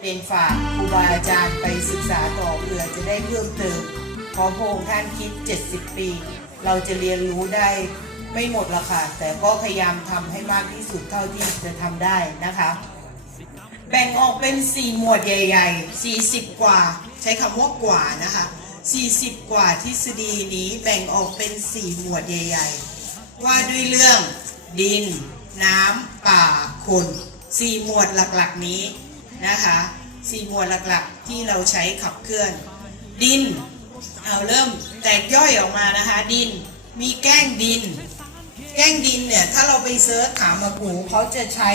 เป็นฝากครูบาอาจารย์ไปศึกษาต่อเผื่อจะได้เพิ่มเติมเพอพระองค์ท่านคิด 70 ปี เราจะเรียนรู้ได้ไม่หมดละค่ะ แต่ก็พยายามทำให้มากที่สุดเท่าที่จะทำได้นะคะ แบ่งออกเป็น 4 หมวดใหญ่ ๆ 40 กว่า ใช้คำว่ากว่านะคะ 40 กว่าทฤษฎีนี้แบ่งออกเป็น 4 หมวดใหญ่ ๆ ว่าด้วยเรื่องดิน น้ำป่า คน 4 หมวดหลักๆนี้ นะคะ4หมวดหลักๆ ที่เราใช้ขับเคลื่อน ดินเอาเริ่มแตกย่อยออกมานะคะ ดินมีแกล้งดิน แกล้งดินเนี่ยถ้าเราไปเซิร์ชถามมากูเขาจะใช้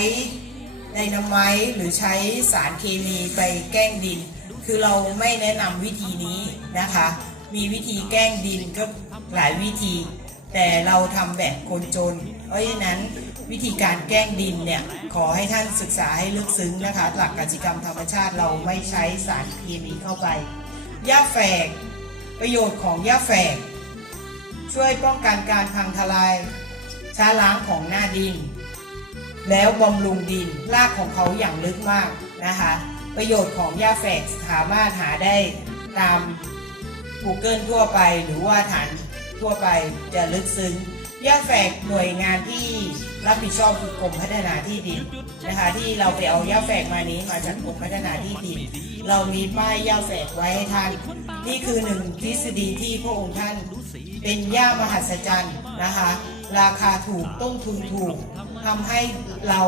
ไดนาไมต์หรือใช้สารเคมีไปแกล้งดิน คือเราไม่แนะนำวิธีนี้นะคะ มีวิธีแกล้งดินก็หลายวิธี แต่เราทำแบบคนจน เพราะฉะนั้นวิธีการแกล้งดินเนี่ย ขอให้ท่านศึกษาให้ลึกซึ้งนะคะ หลักกสิกรรมธรรมชาติเราไม่ใช้สารเคมีเข้าไปหญ้าแฝก ประโยชน์ของหญ้าแฝก ช่วยป้องกันการพังทลายช้าล้างของหน้าดิน แล้วบำรุงดินรากของเขาอย่างลึกมากนะคะ ประโยชน์ของหญ้าแฝกสามารถหาได้ตาม Google ทั่วไปหรือว่าฐาน ทั่วไปจะลึกซึ้งหญ้าแฝกหน่วยงานที่รับผิดชอบคือกรมพัฒนาที่ดินนะคะที่เราไปเอาหญ้าแฝกมานี้มาจากกรมพัฒนาที่ดิน เรามีป้ายหญ้าแฝกไว้ให้ท่าน นี่คือหนึ่งทฤษฎีที่พระองค์ท่าน เป็นหญ้ามหัศจรรย์นะคะ ราคาถูกต้นทุนถูกทำให้เรา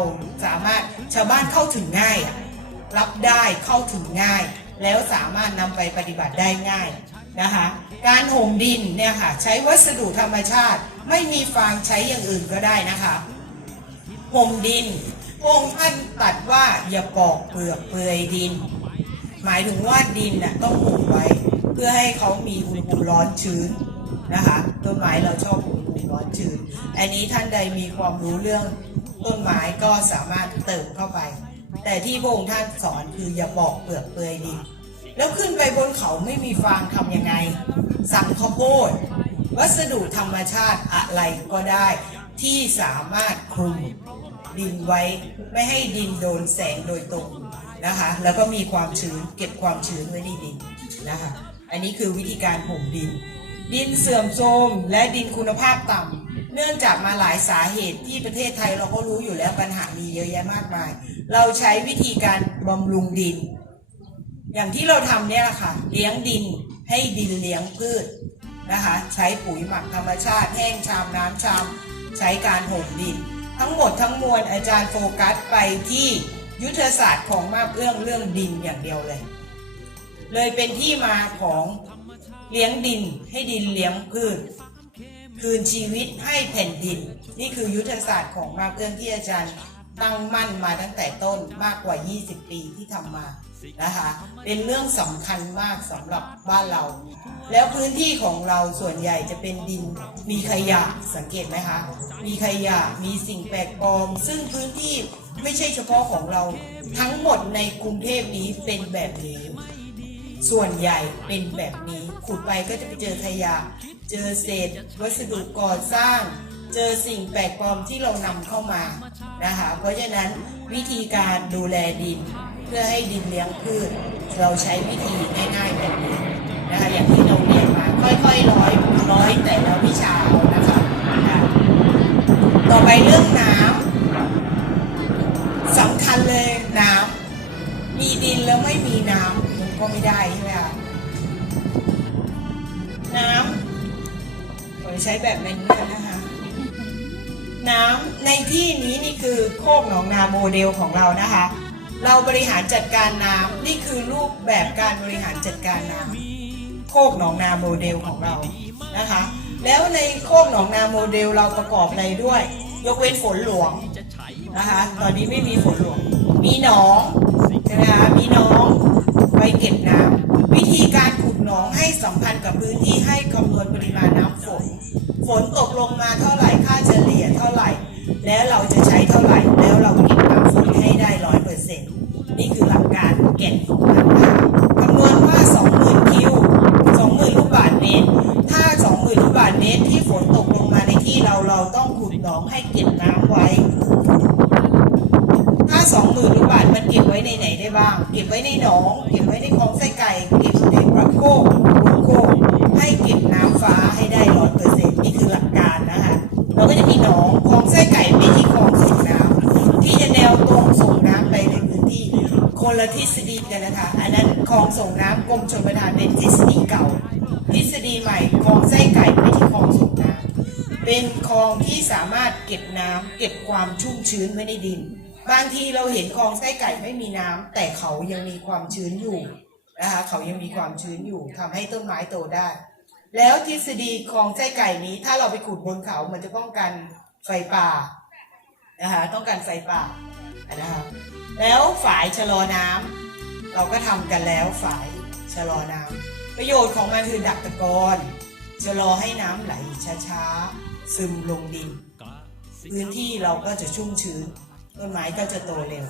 สามารถชาวบ้านเข้าถึงง่าย รับได้เข้าถึงง่าย แล้วสามารถนำไปปฏิบัติได้ง่าย นะคะการห่มดินเนี่ยค่ะใช้วัสดุธรรมชาติ ไม่มีฟางใช้อย่างอื่นก็ได้นะคะห่มดินองค์ท่านตัดว่าอย่าปอกเปลือกเปลือยดิน หมายถึงว่าดินน่ะต้องห่มไว้ เพื่อให้เขามีอุณหภูมิร้อนชื้นนะคะต้นไม้เราชอบอุณหภูมิร้อนชื้น อันนี้ท่านใดมีความรู้เรื่องต้นไม้ก็สามารถเติมเข้าไป แต่ที่พระองค์ท่านสอนคืออย่าปอกเปลือกเปลือยดิน แล้วขึ้นไปบนเขาไม่มีฟางทำยังไง สั่งข้าวโพด วัสดุธรรมชาติอะไรก็ได้ ที่สามารถคลุมดินไว้ ไม่ให้ดินโดนแสงโดยตรงนะคะ แล้วก็มีความชื้นเก็บความชื้นไว้ในดินนะคะ อันนี้คือวิธีการห่มดิน ดินเสื่อมโทรมและดินคุณภาพต่ำเนื่องจากมาหลายสาเหตุที่ประเทศไทยเราก็รู้อยู่แล้วปัญหามีเยอะแยะมากมาย เราใช้วิธีการบำรุงดิน อย่างที่เราทำเนี่ยค่ะ เลี้ยงดินให้ดินเลี้ยงพืชนะคะ ใช้ปุ๋ยหมักธรรมชาติแห้งชามน้ำชาม ใช้การห่มดิน ทั้งหมดทั้งมวลอาจารย์โฟกัสไปที่ยุทธศาสตร์ของมาเอื้องเรื่องดินอย่างเดียวเลย เลยเป็นที่มาของเลี้ยงดินให้ดินเลี้ยงพืช คืนชีวิตให้แผ่นดิน นี่คือยุทธศาสตร์ของมาเอื้องที่อาจารย์ตั้งมั่นมาตั้งแต่ต้นมากกว่า 20 ปีที่ทำมา นะคะเป็นเรื่องสำคัญมากสำหรับบ้านเรา แล้วพื้นที่ของเราส่วนใหญ่จะเป็นดินมีขยะสังเกตไหมคะ มีขยะมีสิ่งแปลกปลอม ซึ่งพื้นที่ไม่ใช่เฉพาะของเรา ทั้งหมดในกรุงเทพนี้เป็นแบบนี้ส่วนใหญ่เป็นแบบนี้ขุดไปก็จะไปเจอขยะ เจอเศษ วัสดุก่อสร้าง เจอสิ่งแปลกปลอมที่เรานำเข้ามานะคะเพราะฉะนั้นวิธีการดูแลดิน เพื่อให้ดินเลี้ยงพืช เราใช้วิธีง่ายๆแบบนี้นะคะอย่างที่เราเรียนมาค่อยๆร้อยร้อยแต่ละวิชาเอานะคะค่ะต่อไปเรื่องน้ำสำคัญเลยน้ำมีดินแล้วไม่มีน้ำมันก็ไม่ได้ใช่ไหมคะน้ำผมใช้แบบแมนนวลนะคะ น้ำในที่นี้นี่คือโคกหนองนาโมเดลของเรานะคะ เราบริหารจัดการน้ำนี่คือรูปแบบการบริหารจัดการน้ำโคกหนองนาโมเดลของเรานะคะ แล้วในโคกหนองนาโมเดลเราประกอบอะไรด้วย ยกเว้นฝนหลวงนะคะตอนนี้ไม่มีฝนหลวง มีหนองใช่ไหมคะมีหนองไว้เก็บน้ำวิธีการขุดหนองให้สัมพันธ์กับพื้นที่ให้คำนวณปริมาณน้ำฝน ฝนตกลงมาเท่าไหร่ค่าเฉลี่ยเท่าไหร่ แล้วเราจะใช้เท่าไหร่แล้วเราเก็บ นี่คือหลักการแก่นของมันคะคำนวณว่า 20,000 คิว 20,000 ลูกบาศก์เมตร ถ้า 20,000 ลูกบาศก์เมตรที่ฝนตกลงมาในที่เราเราต้องขุดหนองให้เก็บน้ำไว้ ถ้า 20,000 ลูกบาศก์มันเก็บไว้ในไหนได้บ้าง เก็บไว้ในหนอง เก็บไว้ในคลองไส้ไก่ เก็บในปาโคกรูโคกให้เก็บน้ำฟ้าให้ได้ร้อยเปอร์เซ็นต์นี่คือหลักการนะคะ เราก็จะมีหนองคลองไส้ไก่ไปที่คลองส่งน้ำที่จะแนวตรงส่งน้ำไป คนละทฤษฎีกันนะคะ อันนั้นคลองส่งน้ำกรมชลประทานเป็นทฤษฎีเก่า ทฤษฎีใหม่คลองไส้ไก่ไปที่คลองส่งน้ำเป็นคลองที่สามารถเก็บน้ำเก็บความชุ่มชื้นไว้ในดิน บางทีเราเห็นคลองไส้ไก่ไม่มีน้ำแต่เขายังมีความชื้นอยู่นะคะเขายังมีความชื้นอยู่ทำให้ต้นไม้โตได้ แล้วทฤษฎีคลองไส้ไก่นี้ถ้าเราไปขุดบนเขามันจะป้องกันไฟป่า นะคะต้องการไฟป่านะคะแล้วฝายชะลอน้ำเราก็ทำกันแล้วฝายชะลอน้ำประโยชน์ของมันคือดักตะกอนชะลอให้น้ำไหลช้าๆซึมลงดิน พื้นที่เราก็จะชุ่มชื้นต้นไม้ก็จะโตเร็ว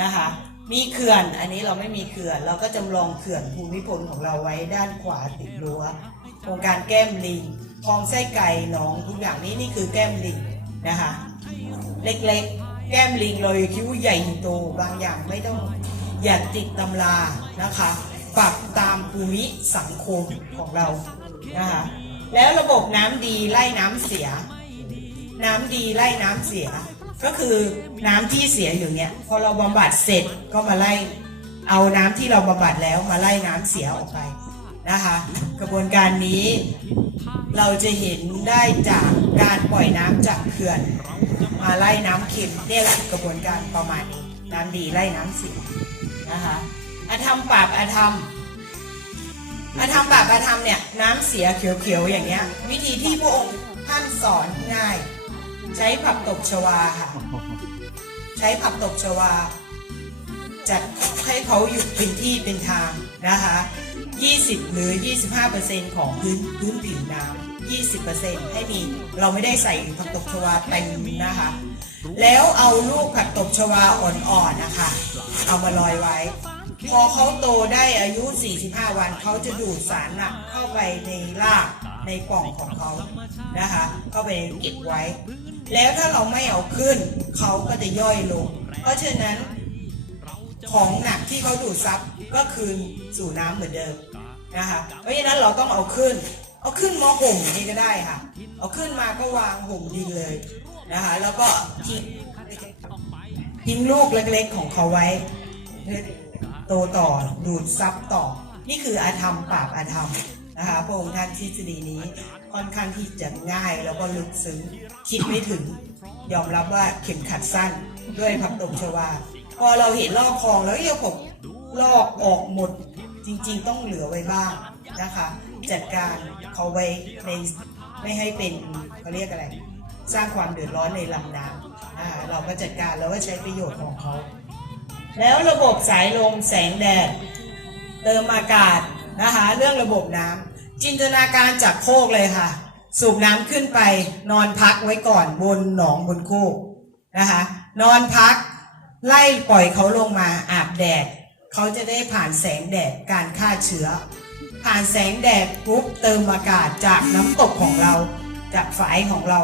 นะคะมีเขื่อนอันนี้เราไม่มีเขื่อน เราก็จำลองเขื่อนภูมิพลของเราไว้ด้านขวาติดรั้วโครงการแก้มลิงคลองไส้ไก่หนองทุกอย่างนี้นี่คือแก้มลิงนะคะ เล็กๆ แก้มลิงเราอย่าคิดว่าใหญ่โตบางอย่างไม่ต้องอย่าติดตำรานะคะปรับตามภูมิสังคมของเรานะคะแล้วระบบน้ำดีไล่น้ำเสีย น้ำดีไล่น้ำเสีย ก็คือน้ำที่เสียอยู่เนี่ยพอเราบำบัดเสร็จก็มาไล่เอาน้ำที่เราบำบัดแล้วมาไล่น้ำเสียออกไปนะคะ กระบวนการนี้เราจะเห็นได้จาก การปล่อยน้ำจากเขื่อน มาไล่น้ำเค็มเนี่ยแหละกระบวนการประมาณนี้น้ำดีไล่น้ำเสียนะคะอาธรรมปราบอาธรรมอาธรรมปราบอาธรรมเนี่ยน้ำเสียเขียวๆอย่างเงี้ย วิธีที่พระองค์ท่านสอนง่าย ใช้ผักตบชวาค่ะ ใช้ผักตบชวาจัดให้เขาอยู่เป็นที่เป็นทางนะคะ 20 หรือ 25%ของพื้นพื้นผิวน้ำ 20%ให้มีเราไม่ได้ใส่ผักตบชวาเต็มนะคะ แล้วเอาลูกผักตบชวาอ่อนๆนะคะ เอามาลอยไว้ พอเขาโตได้อายุ 45 วันเขาจะดูดสารหนักเข้าไปในรากในปล่องของเขานะคะ เข้าไปเก็บไว้ แล้วถ้าเราไม่เอาขึ้นเขาก็จะย่อยลง เพราะฉะนั้นของหนักที่เขาดูดซับก็คืนสู่น้ำเหมือนเดิมนะคะ เพราะฉะนั้นเราต้องเอาขึ้น เอาขึ้นมาห่มนี่ก็ได้ค่ะ เอาขึ้นมาก็วางห่มดินเลยนะคะ แล้วก็ทิ้งทิ้งลูกเล็กๆของเขาไว้โตต่อดูดซับต่อ นี่คืออาธรรมปราบอาธรรมนะคะพระองค์ท่านทฤษฎีนี้ค่อนข้างที่จะง่ายแล้วก็ลึกซึ้งคิดไม่ถึง ยอมรับว่าเข็มขัดสั้นด้วยพับตบชวา พอเราเห็นลอกคลองแล้วเดี๋ยวผมลอกออกหมดจริงๆ ต้องเหลือไว้บ้างนะคะ จัดการเขาไว้ในไม่ให้เป็นเขาเรียกอะไร สร้างความเดือดร้อนในลำน้ำอ่าเราก็จัดการแล้วก็ใช้ประโยชน์ของเขา แล้วระบบสายลมแสงแดดเติมอากาศนะคะเรื่องระบบน้ำจินตนาการจากโคกเลยค่ะ สูบน้ำขึ้นไปนอนพักไว้ก่อนบนหนองบนโคกนะคะนอนพักไล่ปล่อยเขาลงมาอาบแดดเขาจะได้ผ่านแสงแดดการฆ่าเชื้อ ผ่านแสงแดดปุ๊บเติมอากาศจากน้ำตกของเรา จากฝายของเรา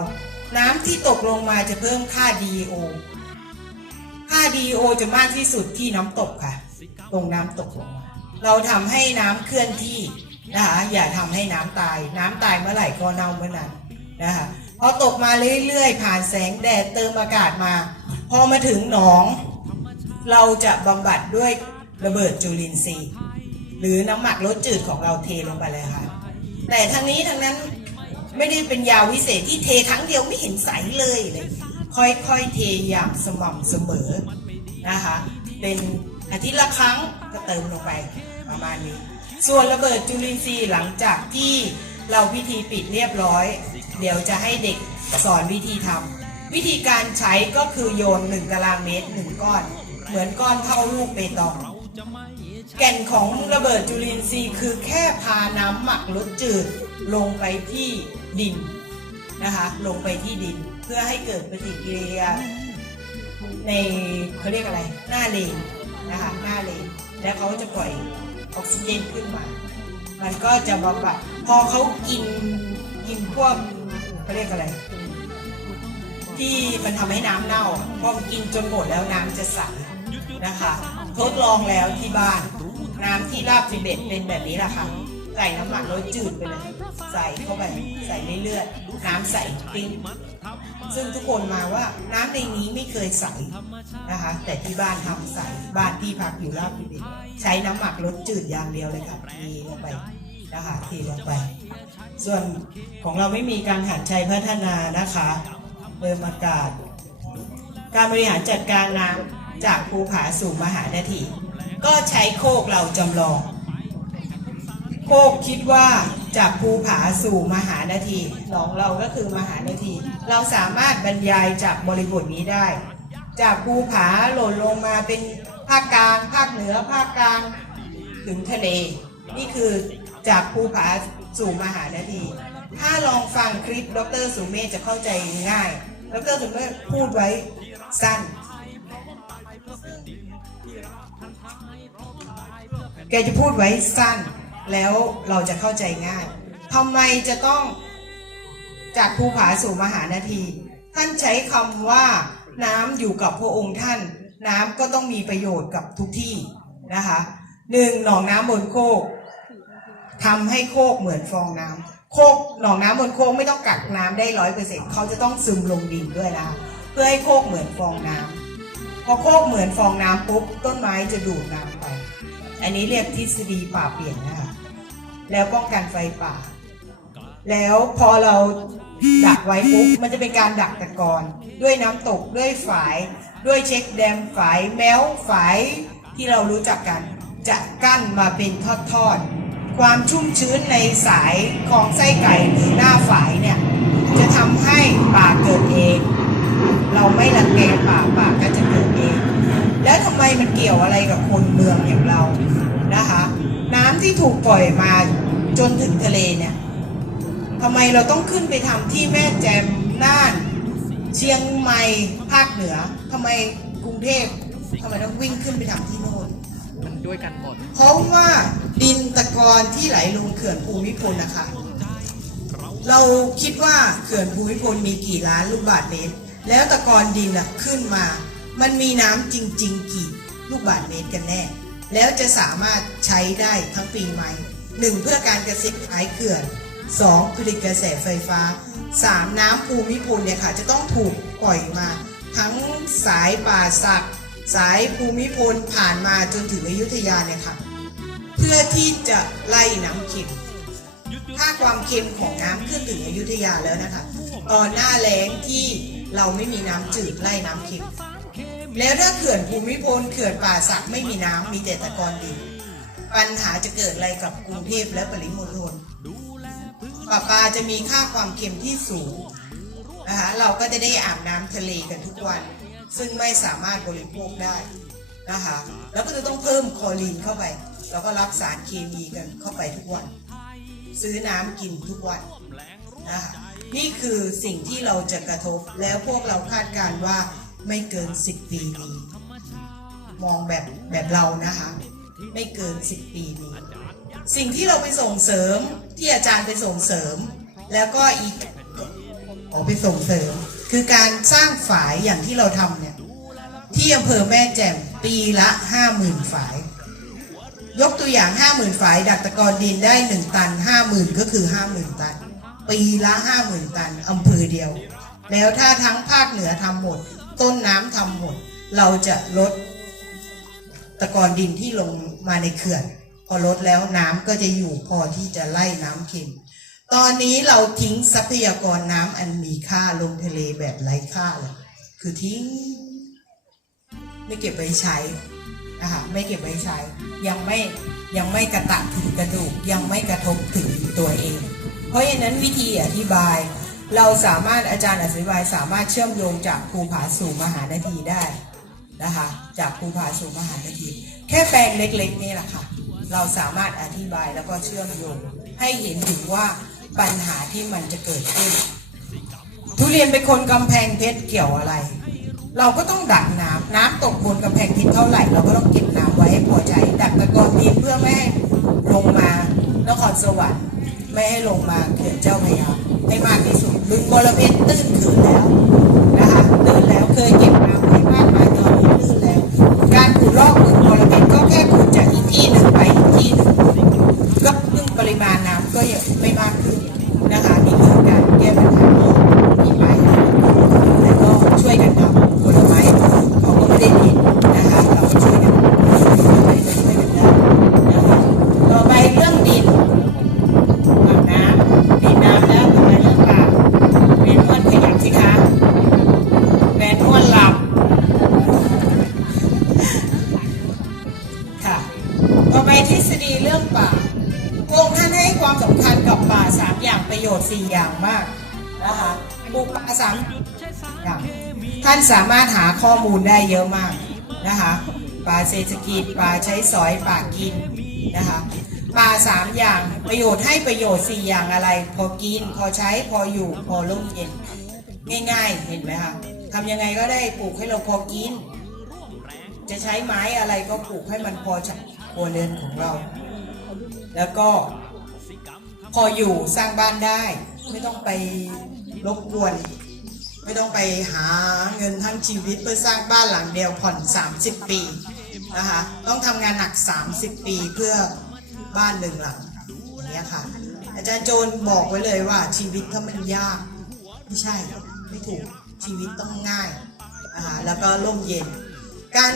น้ำที่ตกลงมาจะเพิ่มค่า DO ค่า DO จะมากที่สุดที่น้ำตกค่ะ ตรงน้ำตกลงมาเราทำให้น้ำเคลื่อนที่นะคะอย่าทำให้น้ำตาย น้ำตายเมื่อไหร่ก็เน่าเมื่อนั้นนะคะพอตกมาเรื่อยๆ ผ่านแสงแดดเติมอากาศมา พอมาถึงหนอง เราจะบำบัดด้วยระเบิดจุลินทรีย์ หรือน้ำหมักรสจืดของเราเทลงไปเลยค่ะ แต่ทั้งนี้ทั้งนั้นไม่ได้เป็นยาวิเศษที่เทครั้งเดียวไม่เห็นใสเลยเลย ค่อยๆเทอย่างสม่ำเสมอนะคะ เป็นอาทิตย์ละครั้งก็เติมลงไปประมาณนี้ ส่วนระเบิดจุลินทรีย์หลังจากที่เราพิธีปิดเรียบร้อย เดี๋ยวจะให้เด็กสอนวิธีทำวิธีการใช้ก็คือโยน1ตารางเมตรหนึ่งก้อน เหมือนก้อนเท่าลูกเปตอง แก่นของระเบิดจุลินทรีย์คือแค่พาน้ำหมักรสจืดลงไปที่ดินนะคะลงไปที่ดินเพื่อให้เกิดปฏิกิริยาในเขาเรียกอะไร หน้าเลนนะคะหน้าเลนแล้วเขาจะปล่อยออกซิเจนขึ้นมา มันก็จะบำบัดพอเขากินกินพวกเขาเรียกอะไร ที่มันทำให้น้ำเน่าพอกินจนหมดแล้วน้ำจะใส นะคะทดลองแล้วที่บ้าน น้ำที่ราบทิเบตเป็นแบบนี้แหละค่ะใส่น้ำมันรสจืดไปเลยใส่เข้าไปใส่เรื่อยๆน้ำใส่ปิ้งซึ่งทุกคนมาว่าน้ำในนี้ไม่เคยใสนะคะ แต่ที่บ้านทำใสบ้านที่พักอยู่ราบทิเบตใช้น้ำหมักรสจืดอย่างเดียวเลยค่ะเทลงไปนะคะเทลงไป ส่วนของเราไม่มีการหันชัยพัฒนานะคะเดิมอากาศการบริหารจัดการน้ำ จากภูผาสู่มหานาที ก็ใช้โคกเราจำลอง โคกคิดว่าจากภูผาสู่มหานาทีหนองเราก็คือมหานาที เราสามารถบรรยายจากบริบทนี้ได้ จากภูผาหล่นลงมาเป็นภาคกลาง ภาคเหนือ ภาคกลาง ถึงทะเล นี่คือจากภูผาสู่มหานาที ถ้าลองฟังคลิปดรสุเมธจะเข้าใจง่าย ดรสุเมธพูดไว้สั้น แกจะพูดไว้สั้นแล้วเราจะเข้าใจง่ายทำไมจะต้องจากภูผาสู่มหานาที ท่านใช้คำว่าน้ำอยู่กับพระองค์ท่าน น้ำก็ต้องมีประโยชน์กับทุกที่นะคะหนึ่งหนองน้ำบนโคกทำให้โคกเหมือนฟองน้ำโคกหนองน้ำบนโคกไม่ต้องกักน้ำได้ร้อยเปอร์เซ็นต์เขาจะต้องซึมลงดินด้วยนะเพื่อให้โคกเหมือนฟองน้ำพอโคกเหมือนฟองน้ำปุ๊บต้นไม้จะดูดน้ำ อันนี้เรียกทฤษฎีป่าเปลี่ยนนะคะแล้วป้องกันไฟป่า แล้วพอเราดักไว้ปุ๊บมันจะเป็นการดักตะกอนด้วยน้ำตกด้วยฝาย ด้วยเช็คแดมฝายแมวฝายที่เรารู้จักกัน จะกั้นมาเป็นทอดๆความชุ่มชื้นในสายของไส้ไก่หรือหน้าฝายเนี่ยจะทำให้ป่าเกิดเอง เราไม่รังแกป่าป่าก็จะ มมันเกี่ยวอะไรกับคนเมืองอย่างเรานะคะ น้ำที่ถูกปล่อยมาจนถึงทะเลเนี่ยทำไมเราต้องขึ้นไปทำที่แม่แจ่มน่าน เชียงใหม่ภาคเหนือทำไมกรุงเทพทำไมต้องวิ่งขึ้นไปทำที่โน่นมันด้วยกันหมดเพราะว่าดินตะกอนที่ไหลลงเขื่อนภูมิพลนะคะ เราคิดว่าเขื่อนภูมิพลมีกี่ล้านลูกบาศก์เมตร แล้วตะกอนดินอะขึ้นมา มันมีน้ำจริง ๆ กี่ลูกบาศก์เมตรกันแน่ แล้วจะสามารถใช้ได้ทั้งปีไหมหนึ่งเพื่อการเกษตรท้ายเขื่อนสองผลิตกระแสไฟฟ้าสามน้ำภูมิพลเนี่ยค่ะ จะต้องถูกปล่อยมา ทั้งสายป่าสักสายภูมิพลผ่านมาจนถึงอยุธยาเนี่ยค่ะเพื่อที่จะไล่น้ำเค็มถ้าความเค็มของน้ำขึ้นถึงอยุธยาแล้วนะคะ ตอนหน้าแล้งที่เราไม่มีน้ำจืดไล่น้ำเค็ม แล้วถ้าเขื่อนภูมิพลเขื่อนป่าสักไม่มีน้ำมีแต่ตะกอนดินปัญหาจะเกิดอะไรกับกรุงเทพและปริมณฑลป่าปลาจะมีค่าความเค็มที่สูงนะคะเราก็จะได้อาบน้ำทะเลกันทุกวัน ซึ่งไม่สามารถบริโภคได้นะคะแล้วก็จะต้องเพิ่มคอรีนเข้าไป แล้วก็รับสารเคมีกันเข้าไปทุกวัน ซื้อน้ำกินทุกวันนะคะนี่คือสิ่งที่เราจะกระทบแล้วพวกเราคาดการณ์ว่า ไม่เกิน 10 ปีนี้ มองแบบแบบเรานะคะ ไม่เกิน 10 ปีนี้ สิ่งที่เราไปส่งเสริมที่อาจารย์ไปส่งเสริม แล้วก็อีกขอไปส่งเสริม คือการสร้างฝายอย่างที่เราทำเนี่ย ที่อำเภอแม่แจ่มปีละห้าหมื่นฝาย ยกตัวอย่างห้าหมื่นฝาย ดักตะกอนดินได้หนึ่งตันห้าหมื่นก็คือห้าหมื่นตัน ปีละห้าหมื่นตันอำเภอเดียว แล้วถ้าทั้งภาคเหนือทำหมด ต้นน้ำทำหมด เราจะลดตะกอนดินที่ลงมาในเขื่อน พอลดแล้วน้ำก็จะอยู่พอที่จะไล่น้ำเค็ม ตอนนี้เราทิ้งทรัพยากรน้ำอันมีค่าลงทะเลแบบไร้ค่าเลยคือทิ้ง ไม่เก็บไว้ใช้นะคะไม่เก็บไว้ใช้ ยังไม่ยังไม่กระตักถึงกระดูกยังไม่กระทบถึงตัวเอง เพราะฉะนั้นวิธีอธิบาย เราสามารถอาจารย์อธิบายสามารถเชื่อมโยงจากภูผาสู่มหานาทีได้นะคะจากภูผาสู่มหานาที แค่แปลงเล็กๆนี่แหละค่ะ เราสามารถอธิบายแล้วก็เชื่อมโยง ให้เห็นถึงว่าปัญหาที่มันจะเกิดขึ้น ทุเรียนเป็นคนกำแพงเพชรเกี่ยวอะไร เราก็ต้องดักน้ำน้ำตกบนกำแพงเพชรเท่าไหร่ เราก็ต้องเก็บน้ำไว้ให้พอใจดักตะกอนดินเพื่อไม่ให้ลงมานครสวรรค์ไม่ให้ลงมาเขื่อนเจ้าพระยา ให้มากที่สุดบึงบรเพชรตื้นขืนแล้วนะคะตื้นแล้วเคยเก็บน้ำไว้มากมายตอนนี้ตื้นแล้ว กิจป่าใช้สอยป่ากินนะคะป่าสามอย่างประโยชน์ให้ประโยชน์สี่อย่างอะไร พอกินพอใช้พออยู่พอร่มเย็น ง่ายๆเห็นไหมคะทำยังไงก็ได้ปลูกให้เราพอกิน จะใช้ไม้อะไรก็ปลูกให้มันพอใช้ครัวเรือนของเรา แล้วก็พออยู่สร้างบ้านได้ ไม่ต้องไปรบกวน ไม่ต้องไปหาเงินทั้งชีวิตเพื่อสร้างบ้านหลังเดียวผ่อน 30 ปี นะคะ ต้องทำงานหนัก 30 ปีเพื่อบ้านหนึ่งหลังอย่างเงี้ยค่ะ อาจารย์โจนบอกไว้เลยว่าชีวิตถ้ามันยากไม่ใช่ไม่ถูกชีวิตต้องง่ายนะคะแล้วก็ร่มเย็น การ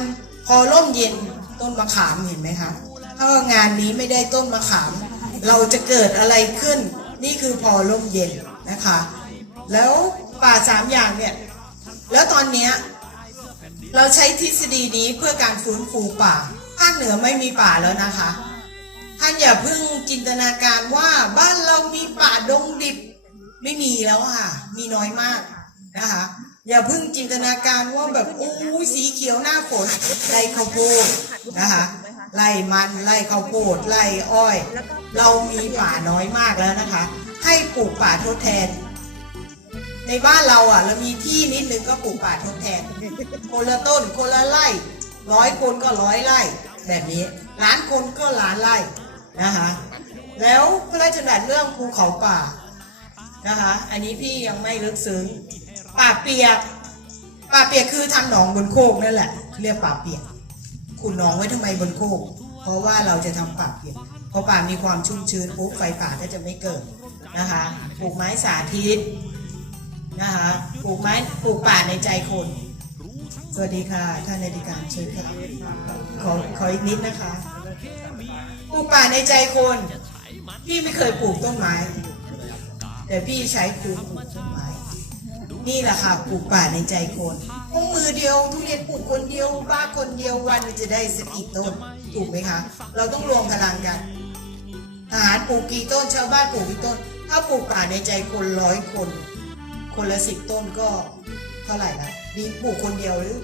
พอร่มเย็นต้นมะขามเห็นไหมคะถ้างานนี้ไม่ได้ต้นมะขาม เราจะเกิดอะไรขึ้น นี่คือพอร่มเย็นนะคะ แล้วป่าสามอย่างเนี่ย แล้วตอนเนี้ย เราใช้ทฤษฎีนี้เพื่อการฟื้นฟูป่า ภาคเหนือไม่มีป่าแล้วนะคะ ท่านอย่าเพิ่งจินตนาการว่าบ้านเรามีป่าดงดิบ ไม่มีแล้วค่ะ มีน้อยมากนะคะ อย่าเพิ่งจินตนาการว่าแบบโอ้ยสีเขียวหน้าฝนไร่ข้าวโพดนะคะไร่มันไร่ข้าวโพดไร่อ้อย เรามีป่าน้อยมากแล้วนะคะ ให้ปลูกป่าทดแทน ในบ้านเราอะ เรามีที่นิดนึงก็ปลูกป่าทดแทน คนละต้นคนละไร่ร้อยคนก็ร้อยไร่แบบนี้ล้านคนก็ล้านไร่นะคะแล้วพระราชดำรัสเรื่องภูเขาป่านะคะอันนี้พี่ยังไม่ลึกซึ้งป่าเปียก ป่าเปียกคือทำหนองบนโคกนั่นแหละ เรียกป่าเปียกขุดหนองไว้ทำไมบนโคก เพราะว่าเราจะทำป่าเปียกเพราะป่ามีความชุ่มชื้นปุ๊บไฟป่าก็จะไม่เกิดนะคะปลูกไม้สาธิต นะคะปลูกไม้ปลูกป่าในใจคน สวัสดีค่ะ ท่านในดิการเชิญค่ะขอขออีกนิดนะคะปลูกป่าในใจคน พี่ไม่เคยปลูกต้นไม้ แต่พี่ใช้ครูปลูกต้นไม้นี่แหละค่ะปลูกป่าในใจคนพวกมือเดียวทุเรียนปลูกคนเดียวบ้าคนเดียววันมันจะได้สักกี่ต้นถูกไหมคะ เราต้องรวมพลังกันทหารปลูกกี่ต้นชาวบ้านปลูกกี่ต้น ถ้าปลูกป่าในใจคนร้อยคน คนละสิบต้นก็เท่าไหร่ละดีปลูกคนเดียวหรือ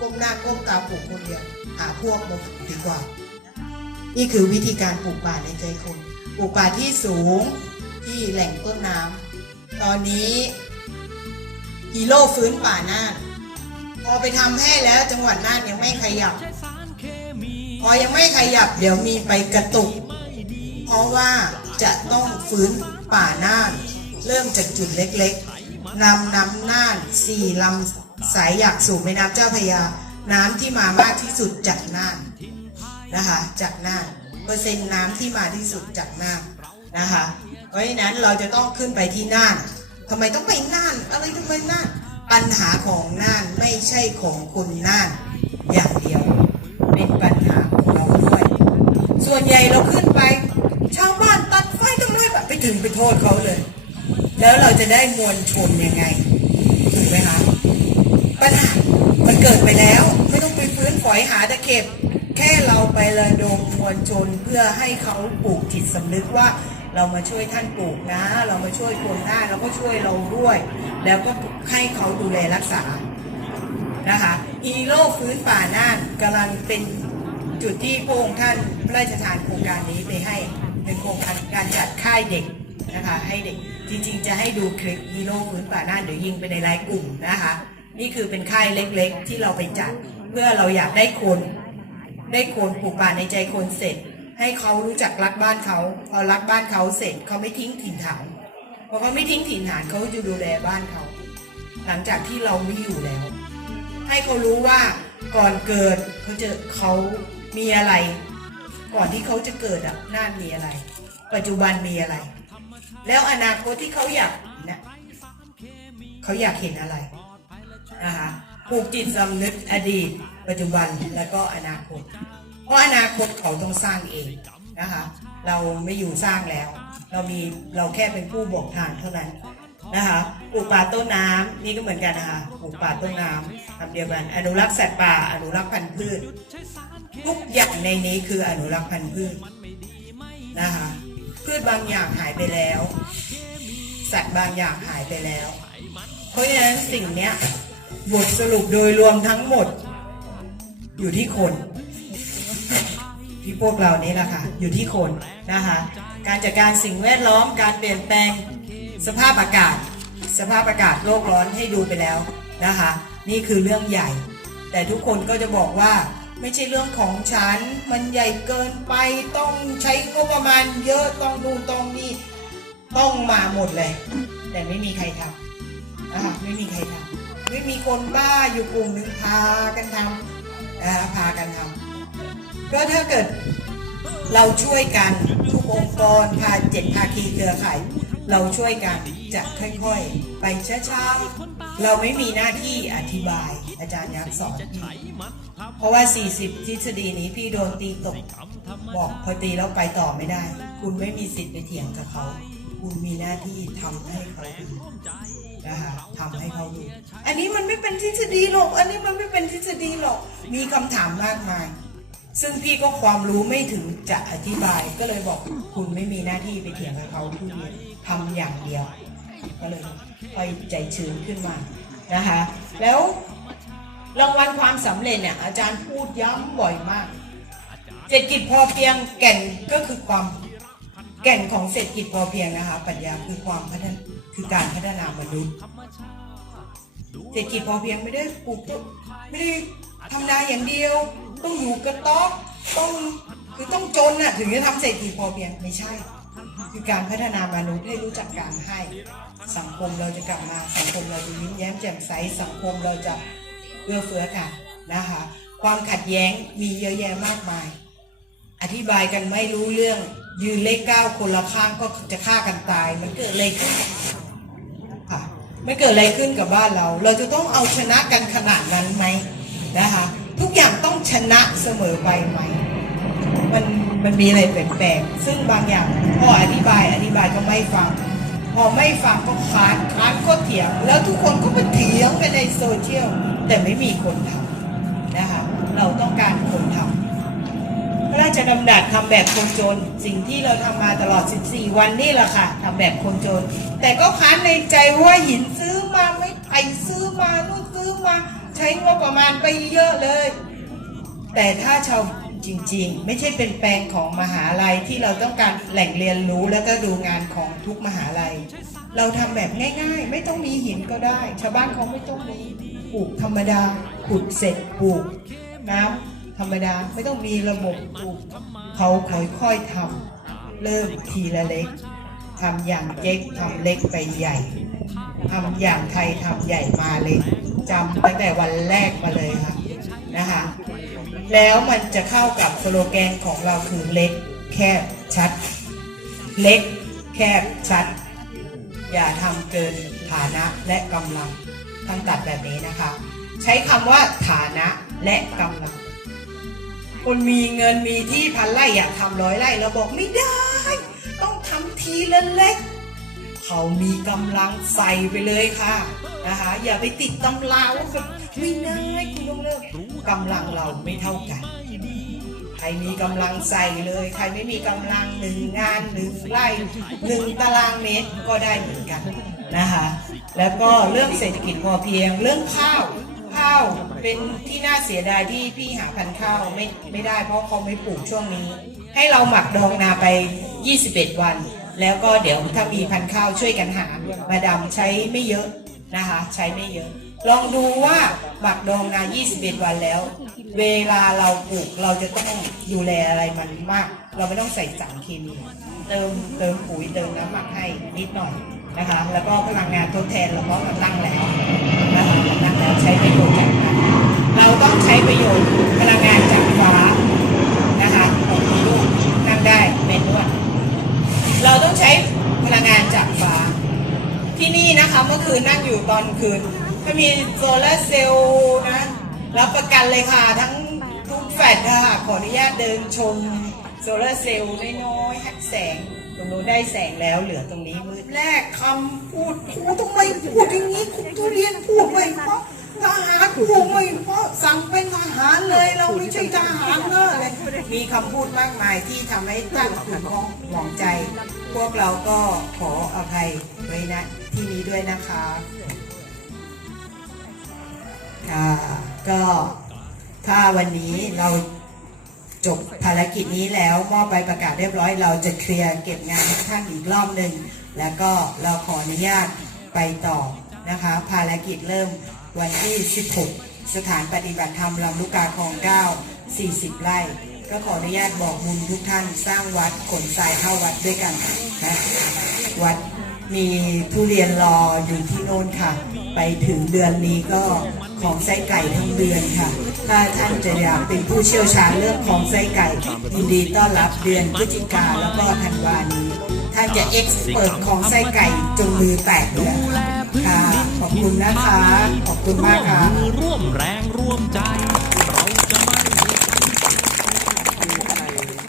ก้มหน้าก้มตาปลูกคนเดียว หาพวกมาปลูกดีกว่า นี่คือวิธีการปลูกป่าในใจคนปลูกป่าที่สูงที่แหล่งต้นน้ำตอนนี้ฮีโร่ฟื้นป่าน่านพอไปทำให้แล้วจังหวัดน่านยังไม่ขยับ พอยังไม่ขยับเดี๋ยวมีไปกระตุก เพราะว่าจะต้องฟื้นป่าน่าน เริ่มจากจุดเล็กๆ นำน้ำน่านสี่ลำสายหยักสู่แม่น้ำเจ้าพระยา น้ำที่มามากที่สุดจากน่านนะคะจากน่านเปอร์เซ็นต์น้ำที่มาที่สุดจากน่านนะคะเพราะฉะนั้นเราจะต้องขึ้นไปที่น่านทำไมต้องไปน่านอะไรทำไมน่านปัญหาของน่านไม่ใช่ของคนน่านอย่างเดียว เป็นปัญหาของเราด้วย ส่วนใหญ่เราขึ้นไป ชาวบ้านตัดไฟทำไมแบบไปถึงไปโทษเขาเลย แล้วเราจะได้มวลชนยังไงถูกไหมคะปัญหามันเกิดไปแล้ว ไม่ต้องไปฟื้นฝอยหาตะเข็บ แค่เราไประดมมวลชนเพื่อให้เขาปลูกจิตสำนึกว่าเรามาช่วยท่านปลูกนะ เรามาช่วยคนหน้าเราก็ช่วยเราด้วย แล้วก็ให้เขาดูแลรักษานะคะฮีโรฟื้นป่าน่านกำลังเป็นจุดที่พระองค์ท่านพระราชทานโครงการนี้ไปให้เป็นโครงการการจัดค่ายเด็กนะคะให้เด็ก จริงๆ จะให้ดูคลิปฮีโร่ฟื้นป่าน่านเดี๋ยวยิงไปในไลน์กลุ่มนะคะ นี่คือเป็นค่ายเล็กๆ ที่เราไปจัด เพื่อเราอยากได้คน ได้คนปลูกป่าในใจคนเสร็จ ให้เขารู้จักรักบ้านเขาพอรักบ้านเขาเสร็จเขาไม่ทิ้งถิ่นฐานพอเขาไม่ทิ้งถิ่นฐานเขาจะดูแลบ้านเขา หลังจากที่เราไม่อยู่แล้ว ให้เขารู้ว่าก่อนเกิดเขาจะเขามีอะไร ก่อนที่เขาจะเกิดอะน่านมีอะไร ปัจจุบันมีอะไร แล้วอนาคตที่เขาอยากเนี่ยเขาอยากเห็นอะไรนะคะปลูกจิตสำนึกอดีต ปัจจุบันและก็อนาคต เพราะอนาคตเขาต้องสร้างเองนะคะเราไม่อยู่สร้างแล้ว เรามีเราแค่เป็นผู้บอกทางเท่านั้นนะคะปลูกป่าต้นน้ำนี่ก็เหมือนกันนะคะปลูกป่าต้นน้ำทำเดียวกันอนุรักษ์สัตว์ป่า อนุรักษ์พันธุ์พืชทุกอย่างในนี้คืออนุรักษ์พันธุ์พืชนะคะ พืชบางอย่างหายไปแล้ว สัตว์บางอย่างหายไปแล้ว เพราะฉะนั้นสิ่งเนี้ยบทสรุปโดยรวมทั้งหมด อยู่ที่คนที่พวกเรานี้แหละค่ะอยู่ที่คนนะคะ การจัดการสิ่งแวดล้อมการเปลี่ยนแปลงสภาพอากาศ สภาพอากาศโลกร้อนให้ดูไปแล้วนะคะ นี่คือเรื่องใหญ่ แต่ทุกคนก็จะบอกว่า ไม่ใช่เรื่องของฉัน มันใหญ่เกินไปต้องใช้งบประมาณเยอะต้องนู่นต้องนี่ต้องมาหมดเลย แต่ไม่มีใครทำนะคะไม่มีใครทำไม่มีคนบ้าอยู่กลุ่มหนึ่งพากันทำนะคะพากันทำก็ถ้าเกิดเราช่วยกันทุกองค์กรพาเจ็ดภาคีเครือข่ายเราช่วยกันจะค่อยๆ ไปช้าๆ เราไม่มีหน้าที่อธิบาย อาจารย์ยักษ์สอนพี่เพราะว่า 40 ทฤษฎีนี้พี่โดนตีตก บอกพอตีแล้วไปต่อไม่ได้ คุณไม่มีสิทธิ์ไปเถียงกับเขา คุณมีหน้าที่ทำให้เขาดูนะคะทำให้เขาดูอันนี้มันไม่เป็นทฤษฎีหรอก อันนี้มันไม่เป็นทฤษฎีหรอก มีคำถามมากมาย ซึ่งพี่ก็ความรู้ไม่ถึงจะอธิบายก็เลยบอกคุณไม่มีหน้าที่ไปเถียงกับเขาผู้เดียวทำอย่างเดียว ก็เลยค่อยใจชื้นขึ้นมานะคะ แล้ว รางวัลความสำเร็จเนี่ยอาจารย์พูดย้ำบ่อยมาก เศรษฐกิจพอเพียงแก่นก็คือความแก่นของเศรษฐกิจพอเพียงนะคะปรัชญาคือความพัฒนาคือการพัฒนามนุษย์เศรษฐกิจพอเพียงไม่ได้ปลูกไม่ได้ทำนาอย่างเดียว ต้องอยู่กระต๊อบต้องคือต้องจนน่ะถึงจะทำเศรษฐกิจพอเพียงไม่ใช่ คือการพัฒนามนุษย์ให้รู้จักการให้ สังคมเราจะกลับมาสังคมเราจะยิ้มแย้มแจ่มใสสังคมเราจะ เอื้อเฟื้อกันนะคะความขัดแย้งมีเยอะแยะมากมาย อธิบายกันไม่รู้เรื่องยืนเลขเก้าคนละข้างก็จะฆ่ากันตาย มันเกิดอะไรขึ้นค่ะไม่เกิดอะไรขึ้นกับบ้านเรา เราจะต้องเอาชนะกันขนาดนั้นไหมนะคะทุกอย่างต้องชนะเสมอไปไหมมันมันมีอะไรแปลกๆซึ่งบางอย่างพออธิบายอธิบายก็ไม่ฟัง พอไม่ฟังก็ค้านค้านก็เถียง แล้วทุกคนก็ไปเถียงกันในโซเชียลแต่ไม่มีคนทำนะคะเราต้องการคนทำพระราชดำรัสทำแบบคนจน สิ่งที่เราทำมาตลอด 14 วันนี่แหละค่ะทำแบบคนจน แต่ก็ค้านในใจว่าหินซื้อมาไม่ไผ่ซื้อมานู่นซื้อมา ใช้งบประมาณไปเยอะเลย แต่ถ้าชาว จริงๆ ไม่ใช่เป็นแปลงของมหาลัยที่เราต้องการแหล่งเรียนรู้แล้วก็ดูงานของทุกมหาลัย เราทำแบบง่าย ๆ ไม่ต้องมีหินก็ได้ ชาวบ้านเขาไม่ต้องมีปลูกธรรมดาขุดเสร็จปลูกน้ำธรรมดาไม่ต้องมีระบบปลูกเขาค่อยๆทำเริ่มทีละเล็กทำอย่างเจ๊กทำเล็กไปใหญ่ทำอย่างไทยทำใหญ่มาเล็กจำตั้งแต่วันแรกมาเลยค่ะนะคะ แล้วมันจะเข้ากับสโลแกนของเราคือเล็กแคบชัด เล็กแคบชัด อย่าทำเกินฐานะและกำลังท่านตัดแบบนี้นะคะ ใช้คำว่าฐานะและกำลัง คนมีเงินมีที่พันไร่อยากทำร้อยไร่เราบอกไม่ได้ ต้องทำทีละเล็ก เขามีกำลังใส่ไปเลยค่ะ นะคะอย่าไปติดตำราว่าแบบไม่ได้คุณต้องเลิกกำลังเราไม่เท่ากันใครมีกำลังใส่เลย ใครไม่มีกำลังหนึ่งงานหนึ่งไร่หนึ่งตารางเมตรก็ได้เหมือนกันนะคะแล้วก็เรื่องเศรษฐกิจพอเพียงเรื่องข้าวข้าวเป็นที่น่าเสียดายที่พี่หาพันธุ์ข้าวไม่ไม่ได้เพราะเขาไม่ปลูกช่วงนี้ ให้เราหมักดองนาไป 21 วัน แล้วก็เดี๋ยวถ้ามีพันธุ์ข้าวช่วยกันหามาดำใช้ไม่เยอะ นะคะใช้ไม่เยอะ ลองดูว่าหมักดองนา 21 วันแล้ว เวลาเราปลูกเราจะต้องดูแลอะไรมันมาก เราไม่ต้องใส่สารเคมีเติมเติมปุ๋ยเติมน้ำหมักให้นิดหน่อยนะคะ แล้วก็พลังงานทดแทนเราก็กำลังแล้วนะคะกำลังแล้วใช้ประโยชน์จากมันเราต้องใช้ประโยชน์พลังงานจากฟ้านะคะของลูกนั่งได้เป็นด้วยเราต้องใช้พลังงานจากฟ้า ที่นี่นะคะเมื่อคืนนั่งอยู่ตอนคืน ก็มีโซลาร์เซลล์นะ รับประกันเลยค่ะ ทั้งทุกแฟลตค่ะขออนุญาตเดินชมโซลาร์เซลล์น้อยๆหักแสง ตรงนู้นได้แสงแล้วเหลือตรงนี้มืดแรกคำพูดครูทำไมพูดอย่างนี้ครูทุเรียนพูดไม่เพราะ ทหารพูไม่เพราะสั่งเป็นทหารเลย เราไม่ใช่ทหารเนอะอะไรมีคำพูดมากมายที่ทำให้ท่านขุนของหมองใจ พวกเราก็ขออภัยไว้นะที่นี้ด้วยนะคะค่ะก็ถ้าวันนี้เราจบภารกิจนี้แล้วมอบใบประกาศเรียบร้อย เราจะเคลียร์เก็บงานท่านอีกรอบหนึ่งแล้วก็เราขออนุญาตไปต่อนะคะ ภารกิจเริ่ม วันที่ 16 สถานปฏิบัติธรรมลำลูกกาคลอง 9 40 ไร่ก็ขออนุญาตบอกบุญทุกท่านสร้างวัดขนทรายเข้าวัดด้วยกันนะวัดมีทุเรียนรออยู่ที่โน่นค่ะ ไปถึงเดือนนี้ก็ของไส้ไก่ทั้งเดือนค่ะ ถ้าท่านจะอยากเป็นผู้เชี่ยวชาญเรื่องของไส้ไก่ยินดีต้อนรับเดือนพฤศจิกาแล้วก็ธันวานี้ ท่านจะเอ็กซ์เปิดของไส้ไก่จนมือแตกเลย ค่ะขอบคุณนะคะ ขอบคุณมากค่ะร่วมแรงร่วมใจ